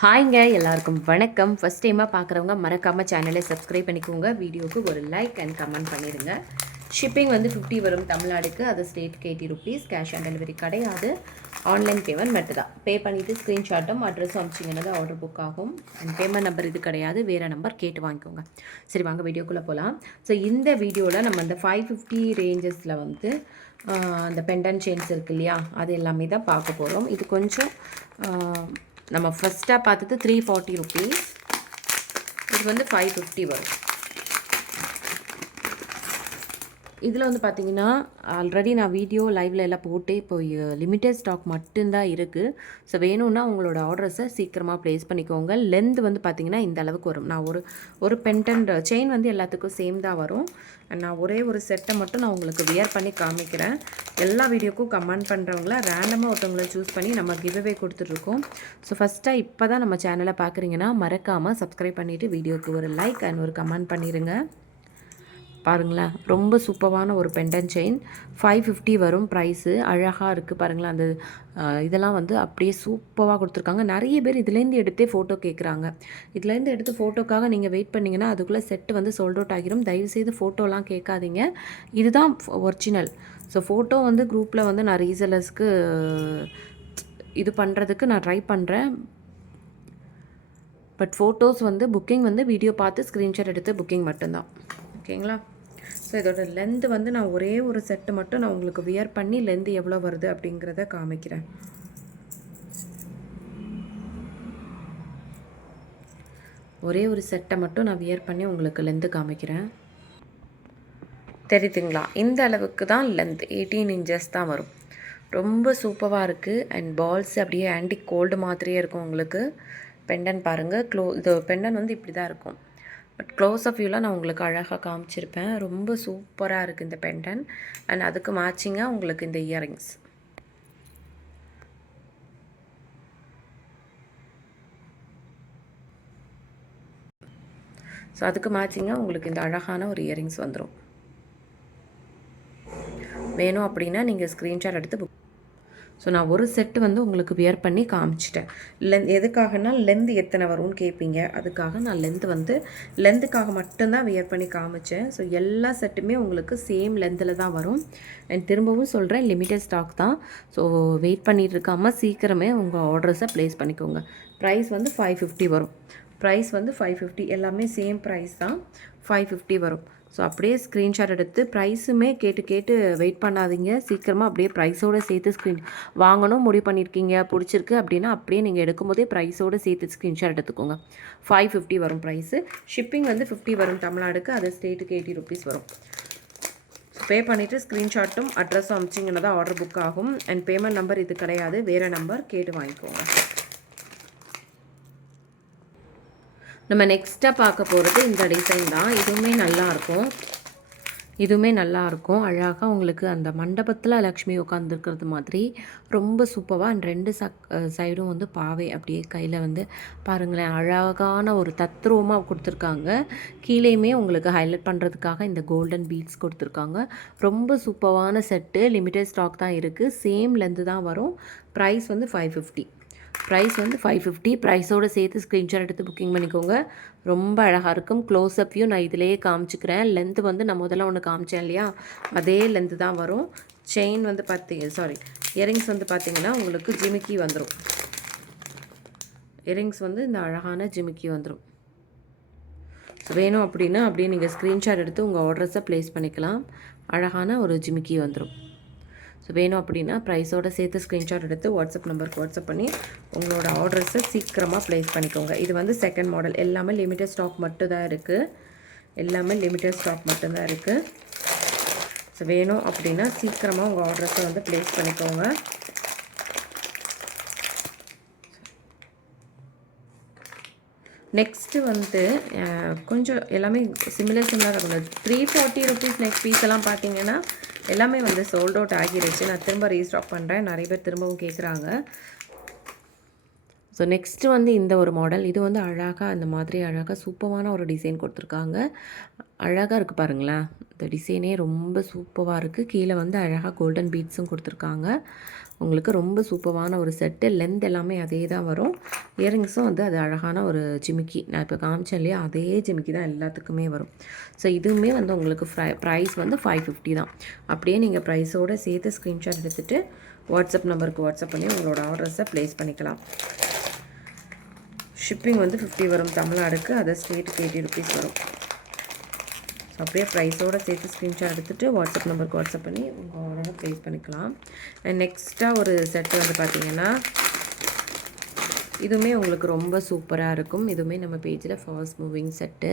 ஹாய்ங்க எல்லாருக்கும் வணக்கம். ஃபஸ்ட் டைமாக பார்க்குறவங்க மறக்காமல் சேனலை சப்ஸ்கிரைப் பண்ணிக்கோங்க. வீடியோவுக்கு ஒரு லைக் அண்ட் கமெண்ட் பண்ணிடுங்க. ஷிப்பிங் வந்து ஃபிஃப்டி வரும் தமிழ்நாடுக்கு. அது state eighty rupees cash on delivery கிடையாது. ஆன்லைன் பேமெண்ட் மட்டும் தான். பே பண்ணிவிட்டு ஸ்க்ரீன்ஷாட்டும் அட்ரஸும் அமிச்சிங்கன்னா ஆர்டர் புக் ஆகும். அண்ட் பேமெண்ட் நம்பர் இது கிடையாது. வேறு நம்பர் கேட்டு வாங்கிக்கோங்க. சரி வாங்க வீடியோக்குள்ளே போகலாம் ஸோ இந்த வீடியோவில் நம்ம இந்த ஃபைவ் ஃபிஃப்டி ரேஞ்சஸில் வந்து அந்த பெண்டன் செயின்ஸ் இருக்கு இல்லையா? அது எல்லாமே தான் பார்க்க போகிறோம் இது கொஞ்சம் நம்ம ஃபஸ்ட்டாக பார்த்தது த்ரீ ஃபார்ட்டி ருபீஸ் இது வந்து ஃபைவ் ஃபிஃப்டி வரும். இதில் வந்து பார்த்தீங்கன்னா ஆல்ரெடி நான் வீடியோ லைவில் எல்லாம் போட்டு இப்போ லிமிட்டட் ஸ்டாக் மட்டும்தான் இருக்குது ஸோ வேணும்னா உங்களோட ஆர்டர்ஸை சீக்கிரமாக ப்ளேஸ் பண்ணிக்கோங்க. லென்த் வந்து பார்த்தீங்கன்னா இந்த அளவுக்கு வரும். நான் ஒரு ஒரு பென்டன்ட் செயின் வந்து எல்லாத்துக்கும் சேம் தான் வரும். நான் ஒரே ஒரு செட்டை மட்டும் நான் உங்களுக்கு வியர் பண்ணி காமிக்கிறேன். எல்லா வீடியோக்கும் கமெண்ட் பண்ணுறவங்கள ரேண்டமாக ஒருத்தவங்களை சூஸ் பண்ணி நம்ம கிவ்அவே கொடுத்துட்ருக்கோம். ஸோ ஃபஸ்ட்டாக இப்போ தான் நம்ம சேனலை பார்க்குறீங்கன்னா மறக்காமல் சப்ஸ்கிரைப் பண்ணிவிட்டு வீடியோக்கு ஒரு லைக் அண்ட் ஒரு கமெண்ட் பண்ணிடுங்க பாருங்களேன். ரொம்ப சூப்பரான ஒரு பெண்டன் செயின். ஃபைவ் ஃபிஃப்டி வரும் ப்ரைஸு அழகாக இருக்குது பாருங்களேன். அந்த இதெல்லாம் வந்து அப்படியே சூப்பராக கொடுத்துருக்காங்க. நிறைய பேர் இதுலேருந்து எடுத்தே ஃபோட்டோ கேட்குறாங்க இதுலேருந்து எடுத்து ஃபோட்டோக்காக நீங்கள் வெயிட் பண்ணிங்கன்னா அதுக்குள்ளே செட்டு வந்து சோல்ட் அவுட் ஆகிரும். தயவுசெய்து ஃபோட்டோலாம் கேட்காதீங்க. இதுதான் ஒரிஜினல் ஸோ ஃபோட்டோ வந்து குரூப்பில் வந்து நான் ரீசலர்ஸ்க்கு இது பண்ணுறதுக்கு நான் ட்ரை பண்ணுறேன் பட் ஃபோட்டோஸ் வந்து புக்கிங் வந்து வீடியோ பார்த்து ஸ்க்ரீன்ஷாட் எடுத்து புக்கிங் மட்டும்தான். ஓகேங்களா ஸோ இதோட லென்த்து வந்து நான் ஒரே ஒரு செட்டு மட்டும் நான் உங்களுக்கு வியர் பண்ணி லென்த் எவ்வளோ வருது அப்படிங்கிறத காமிக்கிறேன். ஒரே ஒரு செட்டை மட்டும் நான் வியர் பண்ணி உங்களுக்கு லென்த்து காமிக்கிறேன். தெரியுதுங்களா? இந்த அளவுக்கு தான் லென்த் எயிட்டீன் இன்ச்சஸ் தான் வரும். ரொம்ப சூப்பராக இருக்குது அண்ட் பால்ஸ் அப்படியே ஆன்டி கோல்டு மாதிரியே இருக்கும் உங்களுக்கு. பெண்டன் பாருங்கள் க்ளோ இது பெண்டன் வந்து இப்படி தான் இருக்கும். பட் க்ளோஸ் அப் வியூலாம் நான் உங்களுக்கு அழகாக காமிச்சிருப்பேன். ரொம்ப சூப்பராக இருக்குது இந்த பெண்டன். அண்ட் அதுக்கு மேட்சிங்காக உங்களுக்கு இந்த இயரிங்ஸ் ஸோ அதுக்கு மேட்சிங்காக உங்களுக்கு இந்த அழகான ஒரு இயரிங்ஸ் வந்துடும் வேணும் அப்படின்னா நீங்கள் ஸ்க்ரீன்ஷாட் எடுத்து புக் ஸோ நான் ஒரு செட்டு வந்து உங்களுக்கு வியர் பண்ணி காமிச்சிட்டேன். லென்த் எதுக்காகனா லென்த் எத்தனை வரும்னு கேட்பீங்க அதுக்காக நான் லென்த் வந்து லென்த்துக்காக மட்டும்தான் வியர் பண்ணி காமிச்சேன். ஸோ எல்லா செட்டுமே உங்களுக்கு சேம் லென்த்தில் தான் வரும். அண்ட் திரும்பவும் சொல்கிறேன் லிமிட்டட் ஸ்டாக் தான். ஸோ வெயிட் பண்ணிட்டு இருக்காமல் சீக்கிரமே உங்கள் ஆர்டர்ஸை ப்ளேஸ் பண்ணிக்கோங்க. ப்ரைஸ் வந்து ஃபைவ் ஃபிஃப்டி வரும். ப்ரைஸ் வந்து ஃபைவ் ஃபிஃப்டி எல்லாமே சேம் ப்ரைஸ் தான். ஃபைவ் ஃபிஃப்டி வரும். ஸோ அப்படியே ஸ்க்ரீன்ஷாட் எடுத்து ப்ரைஸுமே கேட்டு கேட்டு வெயிட் பண்ணாதீங்க. சீக்கிரமாக அப்படியே ப்ரைஸோடு சேர்த்து ஸ்க்ரீன் வாங்கணும் முடிவு பண்ணியிருக்கீங்க பிடிச்சிருக்கு அப்படின்னா அப்படியே நீங்கள் எடுக்கும்போதே ப்ரைஸோடு சேர்த்து ஸ்க்ரீன்ஷாட் எடுத்துக்கோங்க. ஃபைவ் ஃபிஃப்டி வரும் ப்ரைஸு ஷிப்பிங் வந்து ஃபிஃப்டி வரும் தமிழ்நாடுக்கு. அது ஸ்டேட்டுக்கு எயிட்டி ருபீஸ் வரும். பே பண்ணிவிட்டு ஸ்க்ரீன்ஷாட்டும் அட்ரஸும் அமிச்சிங்கன்னா தான் ஆர்டர் புக் ஆகும். அண்ட் பேமெண்ட் நம்பர் இது கிடையாது. வேறு நம்பர் கேட்டு வாங்கிக்கோங்க. நம்ம நெக்ஸ்ட்டாக பார்க்க போகிறது இந்த டிசைன் தான். இதுவுமே நல்லாயிருக்கும் இதுவுமே நல்லாயிருக்கும் அழகாக உங்களுக்கு அந்த மண்டபத்தில் லக்ஷ்மி உட்காந்துருக்கிறது மாதிரி ரொம்ப சூப்பராக அண்ட் ரெண்டு சக் சைடும் வந்து பாவை அப்படியே கையில் வந்து பாருங்களேன். அழகான ஒரு தத்ரூபமாக கொடுத்துருக்காங்க. கீழேயுமே உங்களுக்கு ஹைலைட் பண்ணுறதுக்காக இந்த கோல்டன் பீட்ஸ் கொடுத்துருக்காங்க. ரொம்ப சூப்பரான செட்டு லிமிட்டட் ஸ்டாக் தான் இருக்குது சேம் லென்த்து தான் வரும். ப்ரைஸ் வந்து ஃபைவ் ஃபிஃப்டி ப்ரைஸ் வந்து ஃபைவ் ஃபிஃப்டி ப்ரைஸோடு சேர்த்து ஸ்க்ரீன்ஷாட் எடுத்து புக்கிங் பண்ணிக்கோங்க. ரொம்ப அழகாக இருக்கும். க்ளோஸ் வியூ நான் இதிலேயே காமிச்சிக்கிறேன். லென்த்து வந்து நான் முதல்ல ஒன்று காமிச்சேன் இல்லையா? அதே லென்த்து தான் வரும். செயின் வந்து பார்த்தீங்க சாரி இயரிங்ஸ் வந்து பார்த்தீங்கன்னா உங்களுக்கு ஜிமிக்கி வந்துடும் இயரிங்ஸ் வந்து இந்த அழகான ஜிமிக்கி வந்துடும் ஸோ வேணும் அப்படின்னா அப்படியே நீங்கள் ஸ்க்ரீன்ஷாட் எடுத்து உங்கள் ஆர்டர்ஸை ப்ளேஸ் பண்ணிக்கலாம். அழகான ஒரு ஜிமிக்கி வந்துடும் ஸோ வேணும் அப்படின்னா ப்ரைஸோட சேர்த்து ஸ்க்ரீன்ஷாட் எடுத்து வாட்ஸ்அப் நம்பருக்கு வாட்ஸ்அப் பண்ணி உங்களோட ஆர்டர்ஸை சீக்கிரமாக ப்ளேஸ் பண்ணிக்கோங்க. இது வந்து செகண்ட் மாடல் எல்லாமே லிமிட்டட் ஸ்டாக் மட்டும் தான் இருக்குது எல்லாமே லிமிட்டட் ஸ்டாக் மட்டும்தான் இருக்குது ஸோ வேணும் அப்படின்னா சீக்கிரமாக உங்கள் ஆர்டர்ஸை வந்து ப்ளேஸ் பண்ணிக்கோங்க. நெக்ஸ்ட்டு வந்து கொஞ்சம் எல்லாமே சிமிலர் சிமிலராக இருக்கும் three forty rupees next piece எல்லாம் பார்த்தீங்கன்னா எல்லாமே வந்து சோல்ட் அவுட் ஆகிருச்சு. நான் திரும்ப ரீஸ்டாக் பண்ணுறேன் நிறைய பேர் திரும்பவும் கேட்குறாங்க ஸோ நெக்ஸ்ட்டு வந்து இந்த ஒரு மாடல் இது வந்து அழகாக அந்த மாதிரி அழகாக சூப்பரான ஒரு டிசைன் கொடுத்துருக்காங்க. அழகாக இருக்குது பாருங்களேன். இந்த டிசைனே ரொம்ப சூப்பராக இருக்குது கீழே வந்து அழகாக கோல்டன் பீட்ஸும் கொடுத்துருக்காங்க. உங்களுக்கு ரொம்ப சூப்பரான ஒரு செட்டு லென்த் எல்லாமே அதே தான் வரும். இயரிங்ஸும் வந்து அது அழகான ஒரு ஜிமிக்கி. நான் இப்போ காமிச்சேன் இல்லையா? அதே ஜிமிக்கி தான் எல்லாத்துக்குமே வரும். ஸோ இதுவுமே வந்து உங்களுக்கு ஃப்ரை ப்ரைஸ் வந்து ஃபைவ் ஃபிஃப்டி தான். அப்படியே நீங்கள் ப்ரைஸோடு சேர்த்து ஸ்க்ரீன்ஷாட் எடுத்துகிட்டு வாட்ஸ்அப் நம்பருக்கு வாட்ஸ்அப் பண்ணி உங்களோட ஆர்டர்ஸை ப்ளேஸ் பண்ணிக்கலாம். ஷிப்பிங் வந்து ஃபிஃப்டி வரும் தமிழ்நாடுக்கு. அதர் ஸ்டேட்டுக்கு எயிட்டி ருபீஸ் வரும். ஸோ அப்படியே ப்ரைஸோடு சேர்த்து ஸ்க்ரீன்ஷாட் எடுத்துகிட்டு வாட்ஸ்அப் நம்பருக்கு வாட்ஸ்அப் பண்ணி உங்கள் ஆர்டரை ப்ளேஸ் பண்ணிக்கலாம். நெக்ஸ்ட்டாக ஒரு செட்டு வந்து பார்த்திங்கன்னா இதுவுமே உங்களுக்கு ரொம்ப சூப்பராக இருக்கும். இதுவுமே நம்ம பேஜில் ஃபர்ஸ்ட் மூவிங் செட்டு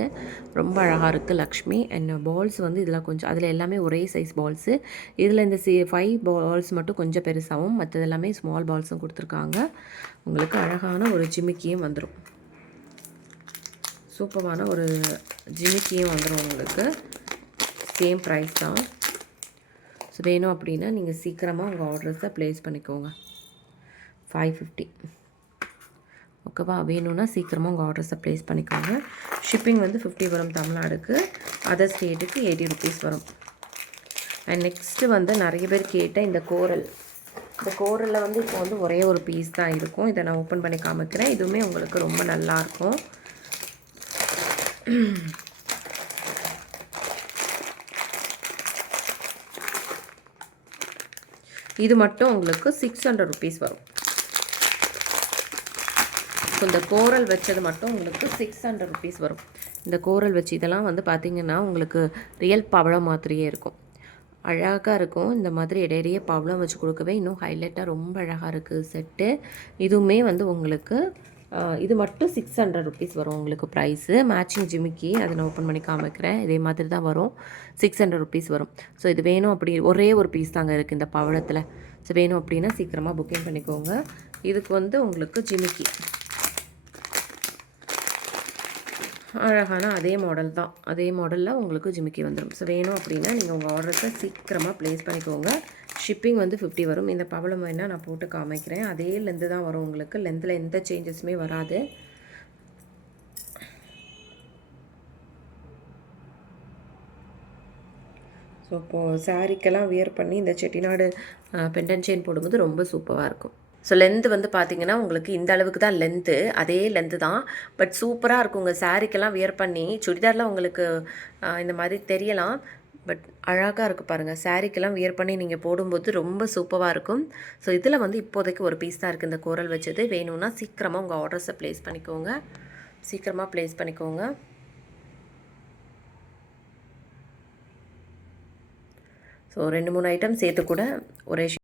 ரொம்ப அழகாக இருக்குது லக்ஷ்மி. அண்ட் பால்ஸ் வந்து இதில் கொஞ்சம் அதில் எல்லாமே ஒரே சைஸ் பால்ஸு இதில் இந்த சி ஃபைவ் பால்ஸ் மட்டும் கொஞ்சம் பெருசாகவும் மற்றது எல்லாமே ஸ்மால் பால்ஸும் கொடுத்துருக்காங்க. உங்களுக்கு அழகான ஒரு ஜிமிக்கியும் வந்துடும் சூப்பரான ஒரு ஜிமிக்கியும் வந்துடும் உங்களுக்கு. சேம் ப்ரைஸ் தான். ஸோ வேணும் அப்படின்னா நீங்கள் சீக்கிரமாக உங்கள் ஆர்டர்ஸை ப்ளேஸ் பண்ணிக்கோங்க. ஃபைவ் ஃபிஃப்டி ஓகேவா? வேணும்னா சீக்கிரமாக உங்கள் ஆர்டர்ஸை ப்ளேஸ் பண்ணிக்கோங்க. ஷிப்பிங் வந்து ஃபிஃப்டி வரும் தமிழ்நாடுக்கு. அதர் ஸ்டேட்டுக்கு எயிட்டி ருபீஸ் வரும். அண்ட் நெக்ஸ்ட்டு வந்து நிறைய பேர் கேட்ட இந்த கோரல். இந்த கோரலில் வந்து இப்போ வந்து ஒரே ஒரு பீஸ் தான் இருக்கும். இதை நான் ஓப்பன் பண்ணி காமிக்கிறேன். இதுவுமே உங்களுக்கு ரொம்ப நல்லாயிருக்கும் இது மட்டும் உங்களுக்கு சிக்ஸ் ஹண்ட்ரட் ருபீஸ் வரும். ஸோ இந்த கோரல் வச்சது மட்டும் உங்களுக்கு சிக்ஸ் ஹண்ட்ரட் ருபீஸ் வரும். இந்த கோரல் வச்சு இதெல்லாம் வந்து பார்த்திங்கன்னா உங்களுக்கு ரியல் பவளம் மாதிரியே இருக்கும். அழகாக இருக்கும். இந்த மாதிரி இடையிடையே பவளம் வச்சு கொடுக்கவே இன்னும் ஹைலைட்டாக ரொம்ப அழகாக இருக்குது செட்டு இதுவுமே வந்து உங்களுக்கு இது மட்டும் சிக்ஸ் ஹண்ட்ரட் ருபீஸ் வரும் உங்களுக்கு ப்ரைஸு மேட்சிங் ஜிமிக்கி அதை நான் ஓப்பன் பண்ணி காமிக்கிறேன். இதே மாதிரி தான் வரும். சிக்ஸ் ஹண்ட்ரட் ருபீஸ் வரும். ஸோ இது வேணும் அப்படி ஒரே ஒரு பீஸ் தாங்க இருக்குது இந்த பவளத்தில் ஸோ வேணும் அப்படின்னா சீக்கிரமாக புக்கிங் பண்ணிக்கோங்க. இதுக்கு வந்து உங்களுக்கு ஜிமிக்கி. அழகான அதே மாடல் தான். அதே மாடலில் உங்களுக்கு ஜிமிக்கி வந்துடும் ஸோ வேணும் அப்படின்னா நீங்கள் உங்கள் ஆர்டர்ஸை சீக்கிரமாக ப்ளேஸ் பண்ணிக்கோங்க. ஷிப்பிங் வந்து ஃபிஃப்டி வரும். இந்த பவளம் வேணால் நான் போட்டு காமிக்கிறேன். அதே லென்த்து தான் வரும் உங்களுக்கு. லென்த்தில் எந்த சேஞ்சஸுமே வராது. ஸோ இப்போது சாரீக்கெல்லாம் வியர் பண்ணி இந்த செட்டிநாடு பெண்டன் செயின் போடும்போது ரொம்ப சூப்பராக இருக்கும். ஸோ லென்த்து வந்து பார்த்தீங்கன்னா உங்களுக்கு இந்த அளவுக்கு தான் லென்த்து அதே லென்த்து தான். பட் சூப்பராக இருக்குங்க. சாரீக்கெல்லாம் வியர் பண்ணி சுடிதாரில் உங்களுக்கு இந்த மாதிரி தெரியலாம். பட் அழகாக இருக்குது பாருங்கள் சாரீக்கெல்லாம் வியர் பண்ணி நீங்கள் போடும்போது ரொம்ப சூப்பராக இருக்கும். ஸோ இதில் வந்து இப்போதைக்கு ஒரு பீஸ் தான் இருக்குது இந்த குரல் வச்சது. வேணும்னா சீக்கிரமாக உங்கள் ஆர்டர்ஸை ப்ளேஸ் பண்ணிக்கோங்க. சீக்கிரமாக ப்ளேஸ் பண்ணிக்கோங்க. ஸோ ரெண்டு மூணு ஐட்டம் சேர்த்து கூட ஒரே